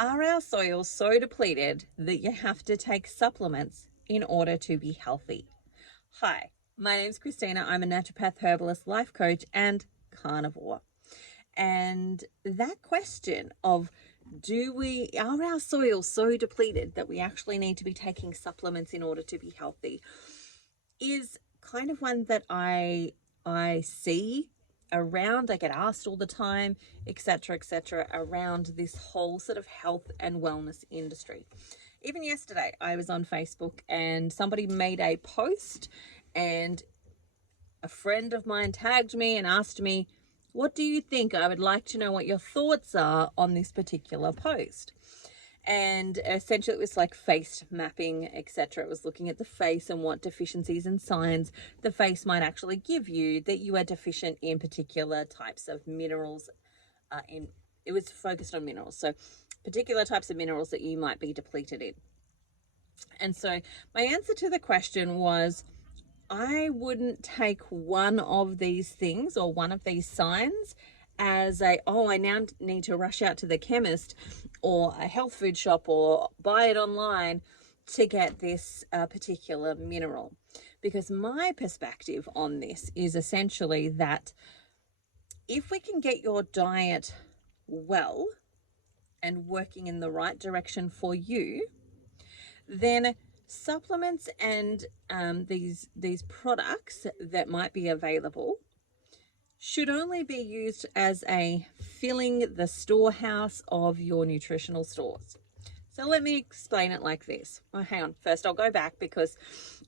Are our soils so depleted that you have to take supplements in order to be healthy? Hi, my name's Christina. I'm a naturopath, herbalist, life coach, and carnivore. And that question of are our soils so depleted that we actually need to be taking supplements in order to be healthy is kind of one that I see around. I get asked all the time, etc., around this whole sort of health and wellness industry. Even yesterday, I was on Facebook and somebody made a post, and a friend of mine tagged me and asked me, "What do you think? I would like to know what your thoughts are on this particular post." And essentially it was like face mapping, etc. It was looking at the face and what deficiencies and signs the face might actually give you that you are deficient in particular types of minerals. It was focused on minerals, so particular types of minerals that you might be depleted in. And so my answer to the question was, I wouldn't take one of these things or one of these signs as I now need to rush out to the chemist or a health food shop or buy it online to get this particular mineral. Because my perspective on this is essentially that if we can get your diet well and working in the right direction for you, then supplements and these products that might be available should only be used as a filling the storehouse of your nutritional stores. So let me explain it like this. Oh, hang on. First, I'll go back, because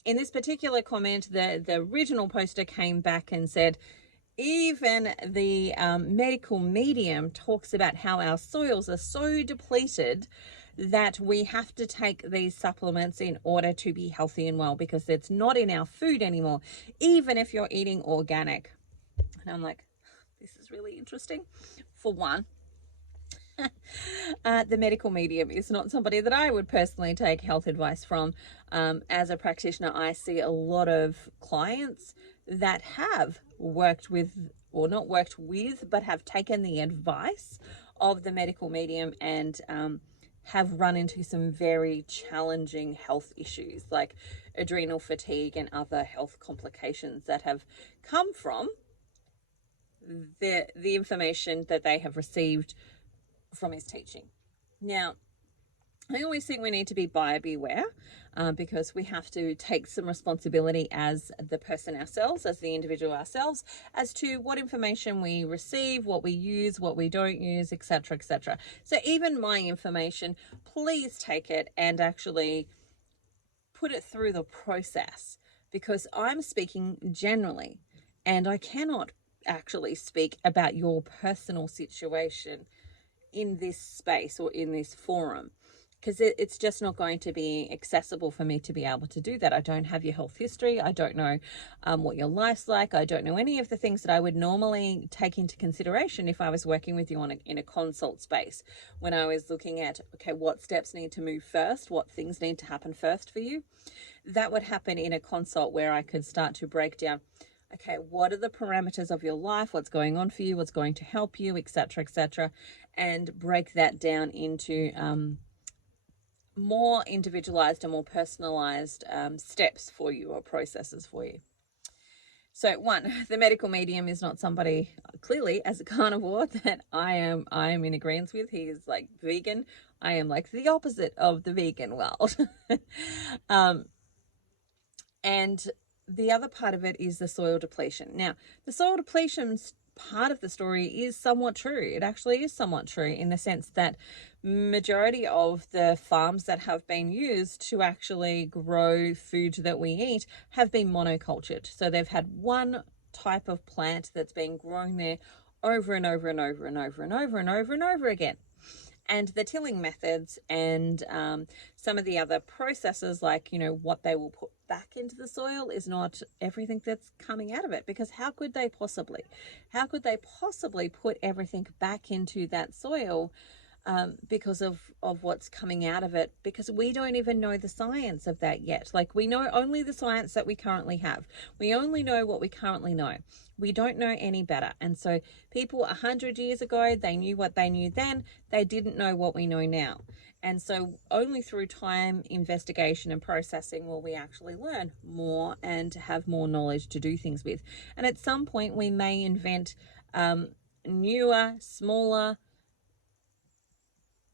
in this particular comment, the original poster came back and said, even the medical medium talks about how our soils are so depleted that we have to take these supplements in order to be healthy and well, because it's not in our food anymore, even if you're eating organic. And I'm like, this is really interesting. For one, the medical medium is not somebody that I would personally take health advice from. As a practitioner, I see a lot of clients that have worked with, or not worked with, but have taken the advice of the medical medium and have run into some very challenging health issues like adrenal fatigue and other health complications that have come from the information that they have received from his teaching. Now, I always think we need to be buyer beware, because we have to take some responsibility as the person ourselves, as the individual ourselves, as to what information we receive, what we use, what we don't use, etc. So even my information, please take it and actually put it through the process, because I'm speaking generally and I cannot actually speak about your personal situation in this space or in this forum, because it's just not going to be accessible for me to be able to do that. I don't have your health history. I don't know what your life's like. I don't know any of the things that I would normally take into consideration if I was working with you in a consult space, when I was looking at, okay, what steps need to move first, what things need to happen first for you. That would happen in a consult where I could start to break down, okay, what are the parameters of your life, what's going on for you, what's going to help you, etc., and break that down into more individualized and more personalized steps for you, or processes for you. So one, the medical medium is not somebody, clearly, as a carnivore, that I am in agreement with. He is like vegan. I am like the opposite of the vegan world. And the other part of it is the soil depletion. Now, the soil depletion part of the story is somewhat true. It actually is somewhat true, in the sense that majority of the farms that have been used to actually grow food that we eat have been monocultured. So they've had one type of plant that's been grown there over and over and over and over and over and over and over again. And the tilling methods and some of the other processes, like, what they will put back into the soil, is not everything that's coming out of it. Because how could they possibly put everything back into that soil because of what's coming out of it, because we don't even know the science of that yet. Like, we know only the science that we currently have. We only know what we currently know. We don't know any better. And so people 100 years ago, they knew what they knew then. They didn't know what we know now. And so only through time, investigation, and processing will we actually learn more and have more knowledge to do things with. And at some point, we may invent newer, smaller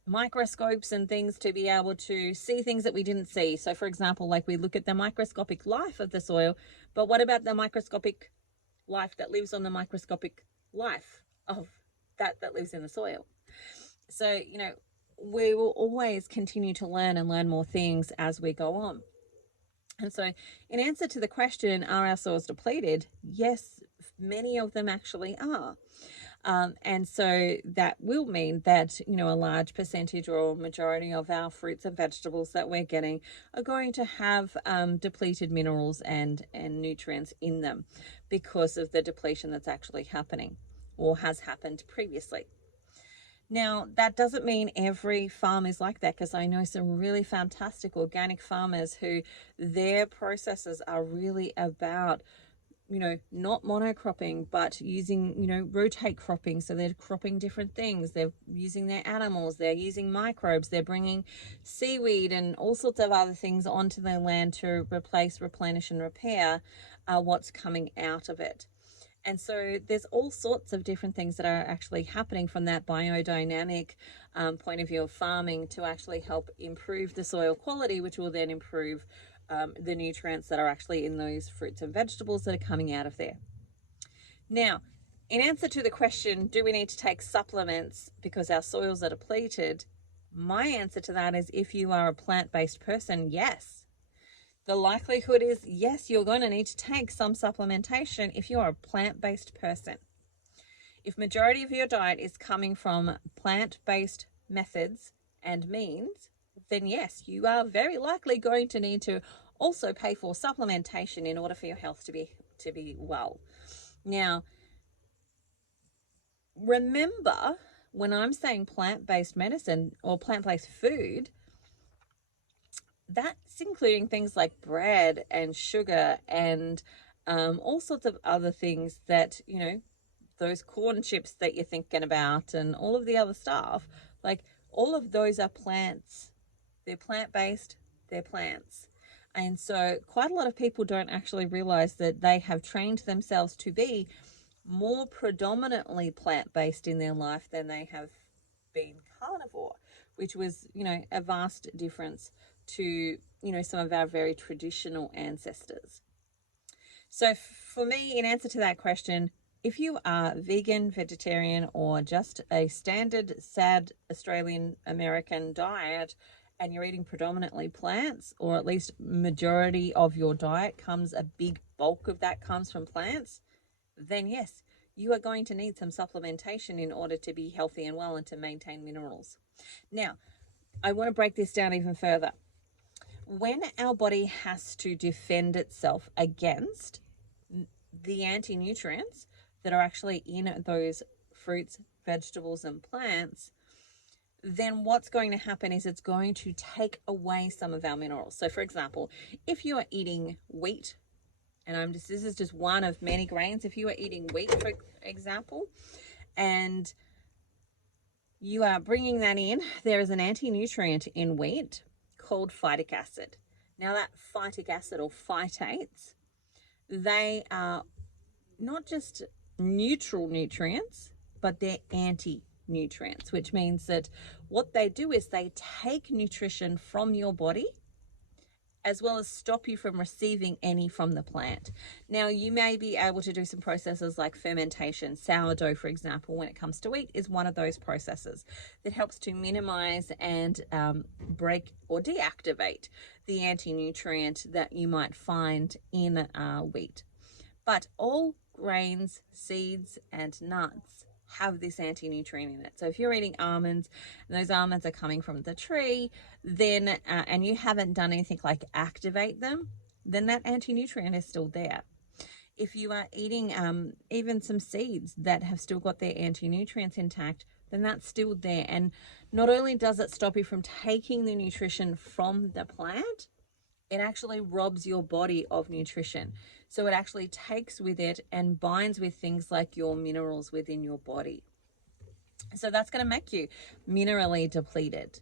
microscopes and things to be able to see things that we didn't see. So, for example, like, we look at the microscopic life of the soil, but what about the microscopic life that lives on the microscopic life of that lives in the soil? So, we will always continue to learn and learn more things as we go on. And so, in answer to the question, are our soils depleted? Yes, many of them actually are. And so that will mean that, a large percentage or majority of our fruits and vegetables that we're getting are going to have depleted minerals and nutrients in them because of the depletion that's actually happening or has happened previously. Now, that doesn't mean every farm is like that, because I know some really fantastic organic farmers who their processes are really about, not monocropping, but using, rotate cropping. So they're cropping different things. They're using their animals. They're using microbes. They're bringing seaweed and all sorts of other things onto their land to replace, replenish, and repair what's coming out of it. And so there's all sorts of different things that are actually happening from that biodynamic point of view of farming to actually help improve the soil quality, which will then improve the nutrients that are actually in those fruits and vegetables that are coming out of there. Now, in answer to the question, do we need to take supplements because our soils are depleted? My answer to that is, if you are a plant-based person, yes. The likelihood is, yes, you're going to need to take some supplementation if you're a plant-based person. If majority of your diet is coming from plant-based methods and means, then yes, you are very likely going to need to also pay for supplementation in order for your health to be well. Now, remember, when I'm saying plant-based medicine or plant-based food, that's including things like bread and sugar and all sorts of other things that, those corn chips that you're thinking about and all of the other stuff, like, all of those are plants. They're plant-based, they're plants. And so quite a lot of people don't actually realize that they have trained themselves to be more predominantly plant-based in their life than they have been carnivore, which was, a vast difference to, some of our very traditional ancestors. So for me, in answer to that question, if you are vegan, vegetarian, or just a standard sad Australian American diet, and you're eating predominantly plants, or at least majority of your diet comes, a big bulk of that comes from plants, then yes, you are going to need some supplementation in order to be healthy and well and to maintain minerals. Now, I want to break this down even further. When our body has to defend itself against the anti-nutrients that are actually in those fruits, vegetables, and plants, then what's going to happen is it's going to take away some of our minerals. So, for example, if you are eating wheat, and this is just one of many grains, if you are eating wheat, for example, and you are bringing that in, there is an anti-nutrient in wheat called phytic acid. Now, that phytic acid, or phytates, they are not just neutral nutrients, but they're anti-nutrients, which means that what they do is they take nutrition from your body as well as stop you from receiving any from the plant. Now, you may be able to do some processes like fermentation. Sourdough, for example, when it comes to wheat, is one of those processes that helps to minimize and break or deactivate the anti-nutrient that you might find in wheat. But all grains, seeds, and nuts have this anti-nutrient in it. So if you're eating almonds and those almonds are coming from the tree, then and you haven't done anything like activate them, then that anti-nutrient is still there. If you are eating even some seeds that have still got their anti-nutrients intact, then that's still there. And not only does it stop you from taking the nutrition from the plant, it actually robs your body of nutrition. So it actually takes with it and binds with things like your minerals within your body. So that's going to make you minerally depleted.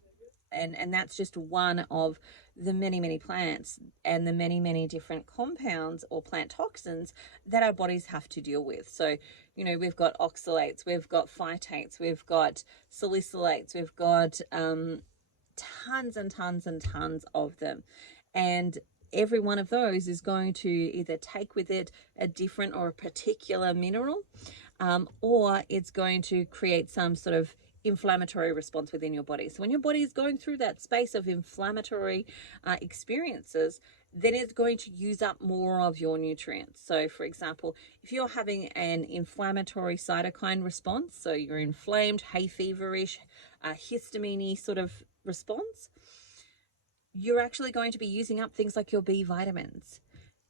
And that's just one of the many plants and the many different compounds or plant toxins that our bodies have to deal with. So, you know, we've got oxalates, we've got phytates, we've got salicylates, we've got tons and tons of them. And every one of those is going to either take with it a different or a particular mineral, or it's going to create some sort of inflammatory response within your body. So when your body is going through that space of inflammatory experiences, then it's going to use up more of your nutrients. So for example, if you're having an inflammatory cytokine response, so you're inflamed, hay feverish, histamine sort of response, you're actually going to be using up things like your B vitamins,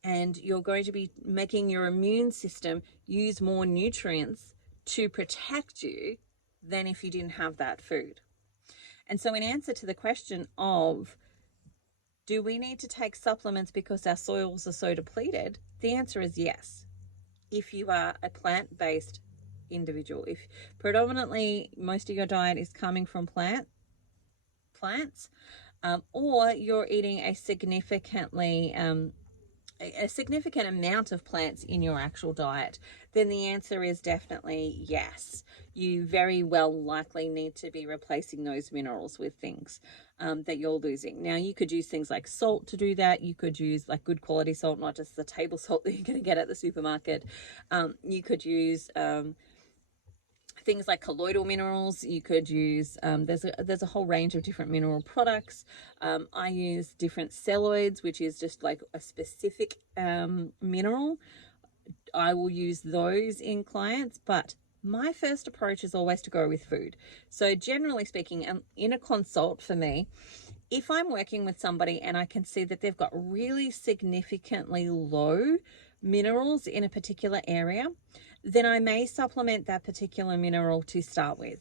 and you're going to be making your immune system use more nutrients to protect you than if you didn't have that food. And so in answer to the question of, do we need to take supplements because our soils are so depleted? The answer is yes. If you are a plant-based individual, if predominantly most of your diet is coming from plants, or you're eating a significant amount of plants in your actual diet, then the answer is definitely yes. You very well likely need to be replacing those minerals with things that you're losing. Now, you could use things like salt to do that. You could use like good quality salt, not just the table salt that you're going to get at the supermarket. You could use things like colloidal minerals. You could use, there's a whole range of different mineral products. I use different celloids, which is just like a specific mineral. I will use those in clients, but my first approach is always to go with food. So generally speaking, in a consult for me, if I'm working with somebody and I can see that they've got really significantly low minerals in a particular area, then I may supplement that particular mineral to start with.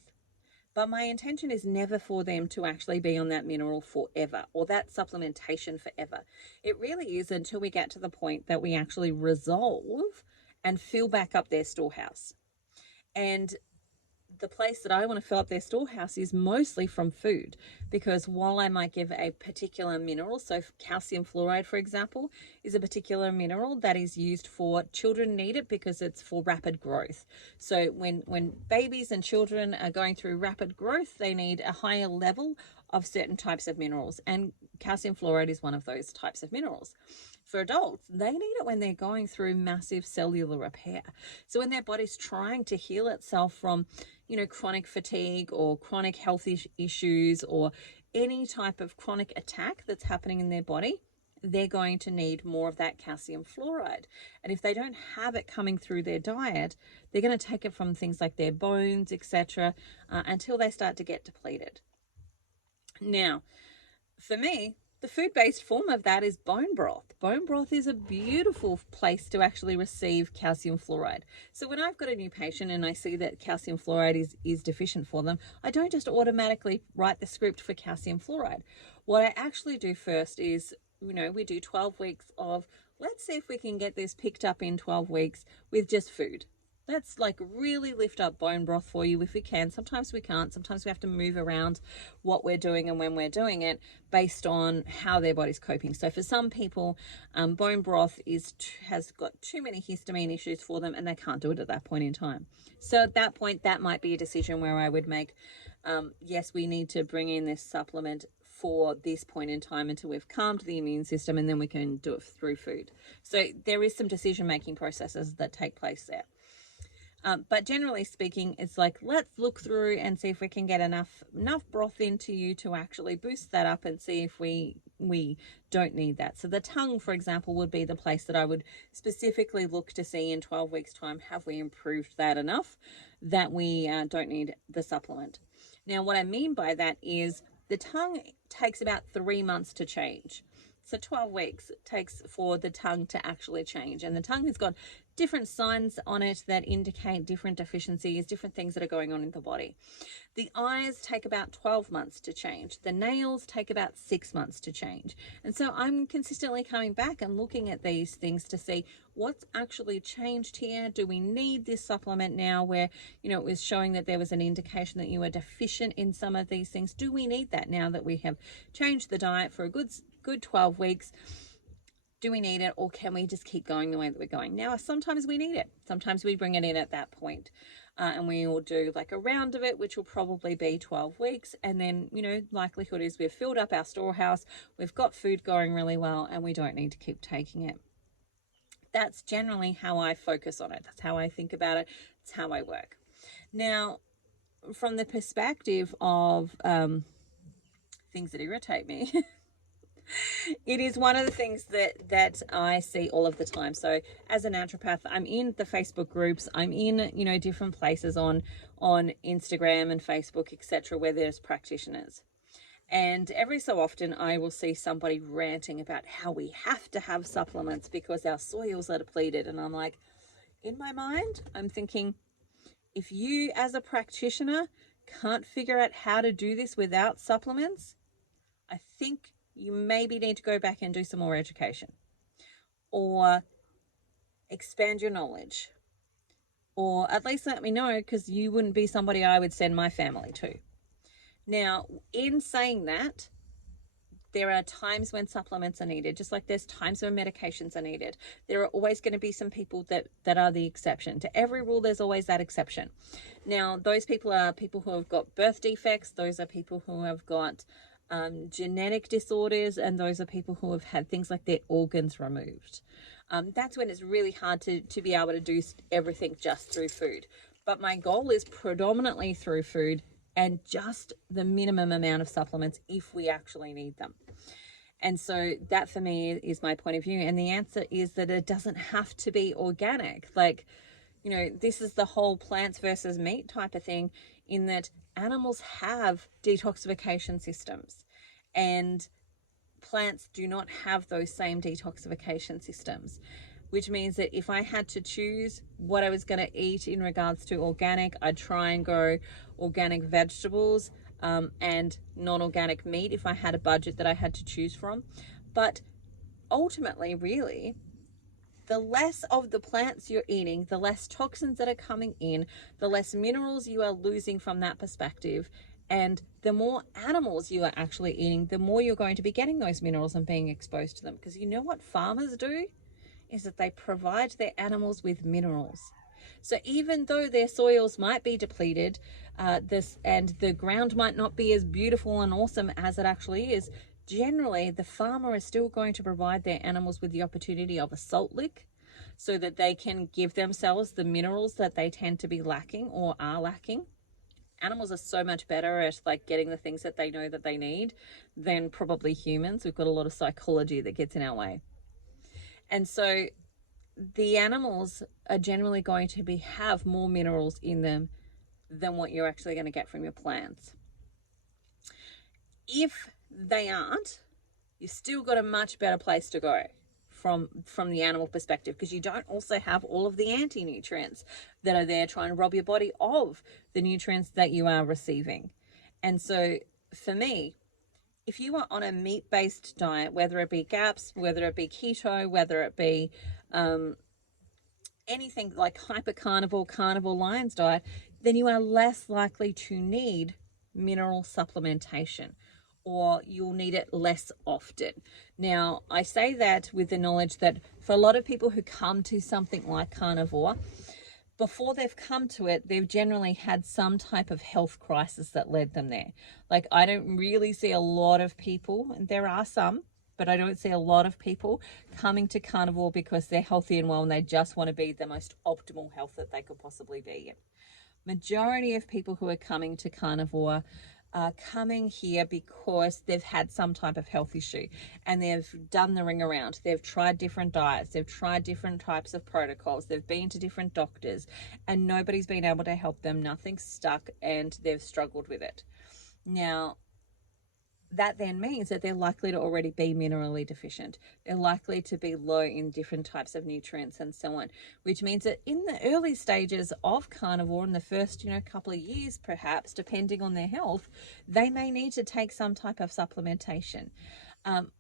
But my intention is never for them to actually be on that mineral forever, or that supplementation forever. It really is until we get to the point that we actually resolve and fill back up their storehouse. And the place that I want to fill up their storehouse is mostly from food, because while I might give a particular mineral, so calcium fluoride, for example, is a particular mineral that is used for children need it because it's for rapid growth. So when babies and children are going through rapid growth, they need a higher level of certain types of minerals, and calcium fluoride is one of those types of minerals. For adults, they need it when they're going through massive cellular repair. So when their body's trying to heal itself from, you know, chronic fatigue or chronic health issues or any type of chronic attack that's happening in their body, they're going to need more of that calcium fluoride. And if they don't have it coming through their diet, they're going to take it from things like their bones, etc., until they start to get depleted. Now, for me, the food-based form of that is bone broth. Bone broth is a beautiful place to actually receive calcium fluoride. So when I've got a new patient and I see that calcium fluoride is deficient for them, I don't just automatically write the script for calcium fluoride. What I actually do first is, you know, we do 12 weeks of, let's see if we can get this picked up in 12 weeks with just food. Let's like really lift up bone broth for you if we can. Sometimes we can't. Sometimes we have to move around what we're doing and when we're doing it based on how their body's coping. So for some people, bone broth has got too many histamine issues for them and they can't do it at that point in time. So at that point, that might be a decision where I would make, yes, we need to bring in this supplement for this point in time until we've calmed the immune system, and then we can do it through food. So there is some decision-making processes that take place there. But generally speaking, it's like, let's look through and see if we can get enough broth into you to actually boost that up and see if we don't need that. So the tongue, for example, would be the place that I would specifically look to see in 12 weeks time, have we improved that enough that we don't need the supplement. Now, what I mean by that is the tongue takes about 3 months to change. So 12 weeks it takes for the tongue to actually change. And the tongue has got different signs on it that indicate different deficiencies, different things that are going on in the body. The eyes take about 12 months to change. The nails take about 6 months to change. And so I'm consistently coming back and looking at these things to see what's actually changed here. Do we need this supplement now where, it was showing that there was an indication that you were deficient in some of these things? Do we need that now that we have changed the diet for a good 12 weeks? Do we need it, or can we just keep going the way that we're going? Now, sometimes we need it. Sometimes we bring it in at that point. And we will do like a round of it, which will probably be 12 weeks. And then, likelihood is we've filled up our storehouse, we've got food going really well, and we don't need to keep taking it. That's generally how I focus on it. That's how I think about it. It's how I work. Now, from the perspective of things that irritate me, it is one of the things that I see all of the time. So as a naturopath, I'm in the Facebook groups, I'm in, different places on Instagram and Facebook, etc., where there's practitioners. And every so often I will see somebody ranting about how we have to have supplements because our soils are depleted. And I'm like, in my mind, I'm thinking, if you as a practitioner can't figure out how to do this without supplements, I think you maybe need to go back and do some more education or expand your knowledge, or at least let me know, because you wouldn't be somebody I would send my family to. Now, in saying that, there are times when supplements are needed, just like there's times when medications are needed. There are always going to be some people that are the exception. To every rule, there's always that exception. Now, those people are people who have got birth defects. Those are people who have got genetic disorders, and those are people who have had things like their organs removed. That's when it's really hard to be able to do everything just through food. But my goal is predominantly through food and just the minimum amount of supplements if we actually need them. And so that for me is my point of view. And the answer is that it doesn't have to be organic. Like, this is the whole plants versus meat type of thing, in that animals have detoxification systems and plants do not have those same detoxification systems, which means that if I had to choose what I was going to eat in regards to organic, I'd try and go organic vegetables and non-organic meat if I had a budget that I had to choose from. But ultimately, really, the less of the plants you're eating, the less toxins that are coming in, the less minerals you are losing from that perspective, and the more animals you are actually eating, the more you're going to be getting those minerals and being exposed to them. Because you know what farmers do is that they provide their animals with minerals. So even though their soils might be depleted, and the ground might not be as beautiful and awesome as it actually is, generally the farmer is still going to provide their animals with the opportunity of a salt lick so that they can give themselves the minerals that they tend to be lacking or are lacking. Animals are so much better at getting the things that they know that they need than probably humans. We've got a lot of psychology that gets in our way. And so the animals are generally going to have more minerals in them than what you're actually going to get from your plants. If they aren't, you've still got a much better place to go from the animal perspective, because you don't also have all of the anti-nutrients that are there trying to rob your body of the nutrients that you are receiving. And so for me, if you are on a meat-based diet, whether it be GAPS, whether it be keto, whether it be anything like hypercarnivore, carnivore Lions diet, then you are less likely to need mineral supplementation, or you'll need it less often. Now, I say that with the knowledge that for a lot of people who come to something like carnivore, before they've come to it, they've generally had some type of health crisis that led them there. Like, I don't really see a lot of people, and there are some, but I don't see a lot of people coming to carnivore because they're healthy and well and they just want to be the most optimal health that they could possibly be in. Majority of people who are coming to carnivore are coming here because they've had some type of health issue and they've done the ring around. They've tried different diets, they've tried different types of protocols, they've been to different doctors, and nobody's been able to help them. Nothing's stuck and they've struggled with it. Now, that then means that they're likely to already be minerally deficient. They're likely to be low in different types of nutrients and so on, which means that in the early stages of carnivore, in the first, couple of years, perhaps, depending on their health, they may need to take some type of supplementation.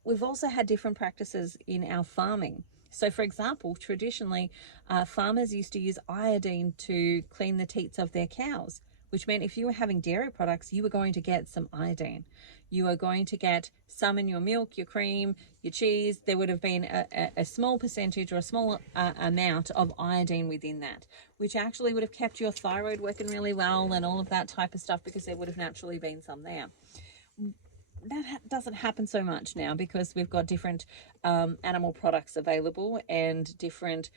We've also had different practices in our farming. So, for example, traditionally, farmers used to use iodine to clean the teats of their cows, which meant if you were having dairy products, you were going to get some iodine. You are going to get some in your milk, your cream, your cheese. There would have been a small percentage or a small amount of iodine within that, which actually would have kept your thyroid working really well and all of that type of stuff, because there would have naturally been some there. That doesn't happen so much now because we've got different animal products available and different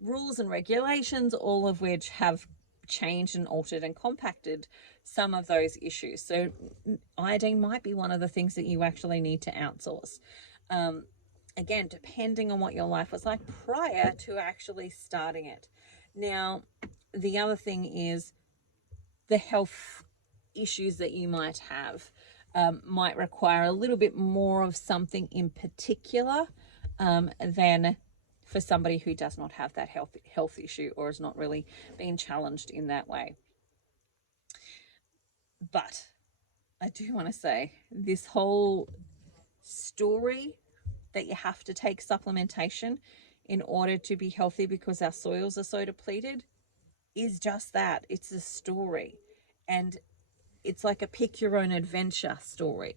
rules and regulations, all of which have changed and altered and compacted some of those issues. So iodine might be one of the things that you actually need to outsource. Again, depending on what your life was like prior to actually starting it. Now, the other thing is the health issues that you might have might require a little bit more of something in particular than for somebody who does not have that health issue or has not really been challenged in that way. But I do want to say this whole story that you have to take supplementation in order to be healthy because our soils are so depleted is just that. It's a story. And it's like a pick your own adventure story.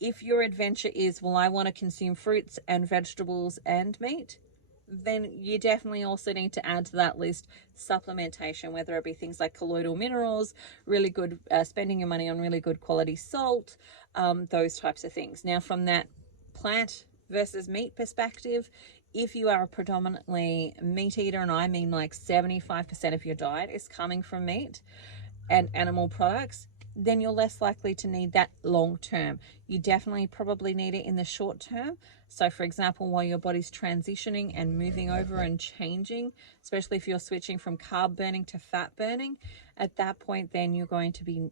If your adventure is, well, I want to consume fruits and vegetables and meat, then you definitely also need to add to that list supplementation, whether it be things like colloidal minerals, really good, spending your money on really good quality salt, those types of things. Now, from that plant versus meat perspective, if you are a predominantly meat eater, and I mean like 75% of your diet is coming from meat and animal products, then you're less likely to need that long term. You definitely probably need it in the short term. So for example, while your body's transitioning and moving over and changing, especially if you're switching from carb burning to fat burning, at that point, then you're going to be,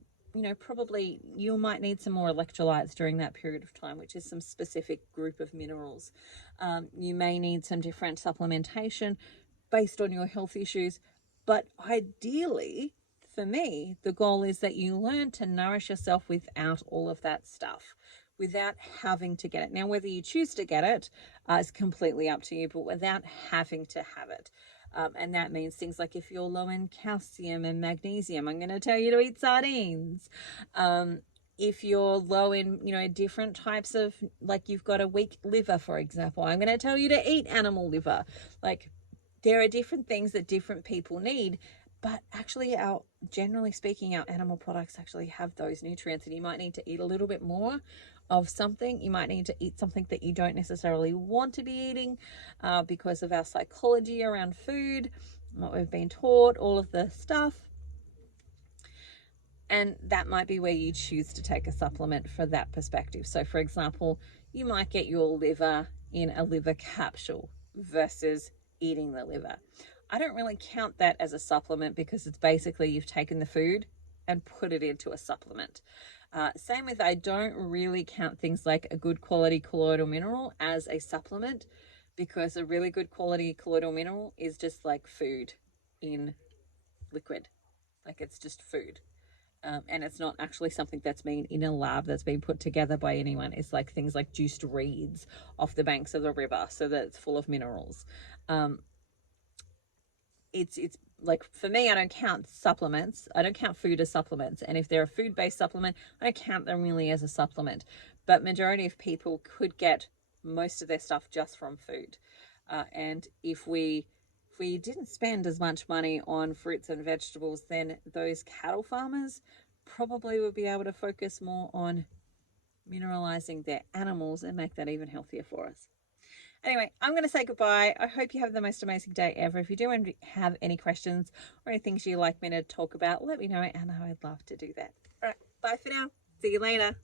probably you might need some more electrolytes during that period of time, which is some specific group of minerals. You may need some different supplementation based on your health issues, but ideally, for me, the goal is that you learn to nourish yourself without all of that stuff, without having to get it. Now, whether you choose to get it is completely up to you, but without having to have it. And that means things like if you're low in calcium and magnesium, I'm going to tell you to eat sardines. If you're low in, different types of, like you've got a weak liver, for example, I'm going to tell you to eat animal liver. Like there are different things that different people need. But actually, generally speaking, our animal products actually have those nutrients, and you might need to eat a little bit more of something. You might need to eat something that you don't necessarily want to be eating because of our psychology around food, what we've been taught, all of the stuff. And that might be where you choose to take a supplement for that perspective. So, for example, you might get your liver in a liver capsule versus eating the liver. I don't really count that as a supplement because it's basically you've taken the food and put it into a supplement. Same with, I don't really count things like a good quality colloidal mineral as a supplement, because a really good quality colloidal mineral is just like food in liquid. Like it's just food. And it's not actually something that's been in a lab that's been put together by anyone. It's like things like juiced reeds off the banks of the river so that it's full of minerals. It's like, for me, I don't count supplements. I don't count food as supplements. And if they're a food-based supplement, I don't count them really as a supplement. But majority of people could get most of their stuff just from food. And if we didn't spend as much money on fruits and vegetables, then those cattle farmers probably would be able to focus more on mineralizing their animals and make that even healthier for us. Anyway, I'm going to say goodbye. I hope you have the most amazing day ever. If you do have any questions or any things you'd like me to talk about, let me know, and I would love to do that. All right, bye for now. See you later.